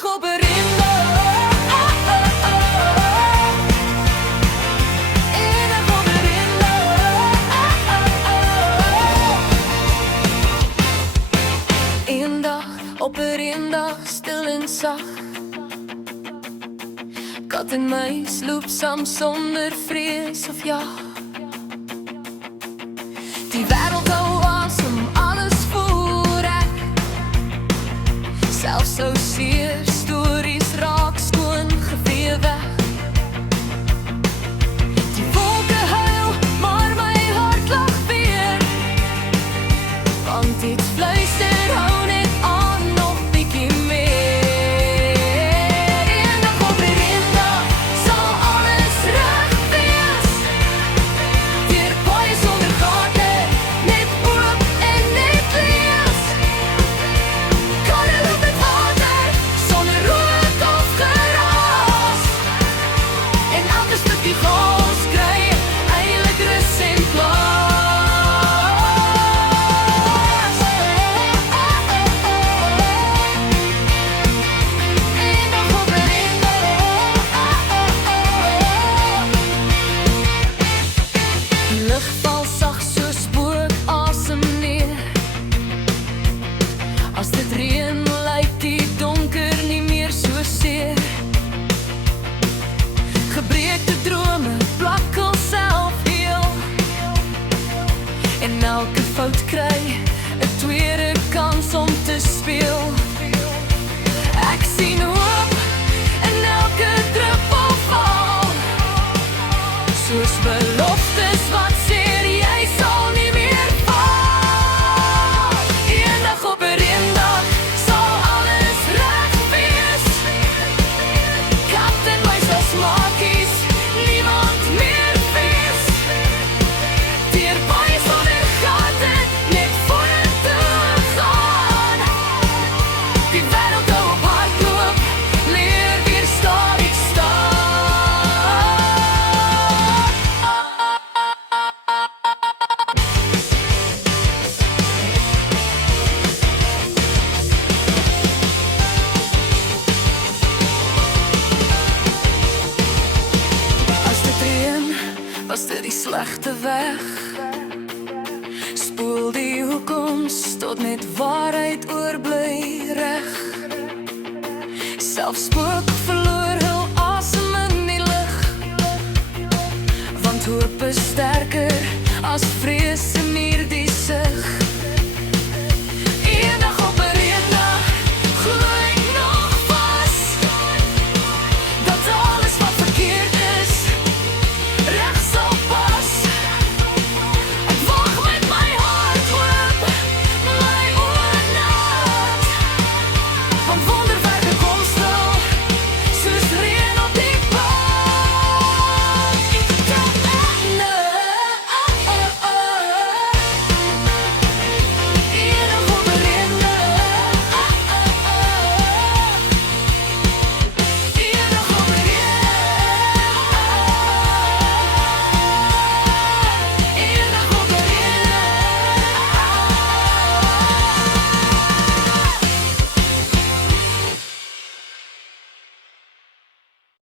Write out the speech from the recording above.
Eendag op 'n reëndag, eendag op 'n reëndag, eendag op 'n reëndag, stil en sag. Kat en muis loop saam sonder vrees of jag. Die wêreld hou asem, alles voel reg. Selfs so seer stories raak skoon gevee weg. Die wolke huil, maar my hart lag weer. Want dit fluister, hou net aan nog bietjie meer. Eendag op 'n reëndag sal alles reg wees. Deur paaie sonder gate, net oop en net leeg. Karre loop met water, sonder rook of geraas. En elke stukkie gas kry eintlik rus en plaas. Eendag op 'n reëndag. Die lug val sag soos spook asem neer. As dit reën, lyk die donker nie meer so seer. Gebreekte drome plak alself heel. En elke fout kry 'n tweede kans om te speel. Ek sien hoop in elke druppel val. Soos beloftes wat seer, jy sal nie meer val. Eendag op 'n reëndag sal alles reg wees. Kat en muis as makies, niemand meer fees. Deur paaie sonder gate, net vorentoe gaan. Die wêreld hou op hardloop, leer weer stadig staan. As dit reën, was dit die slegte weg. Spoel die hoekoms tot net waarheid oorbly reg. Selfs spook verloor hul asem in die lug. Want hoop is sterker as vrees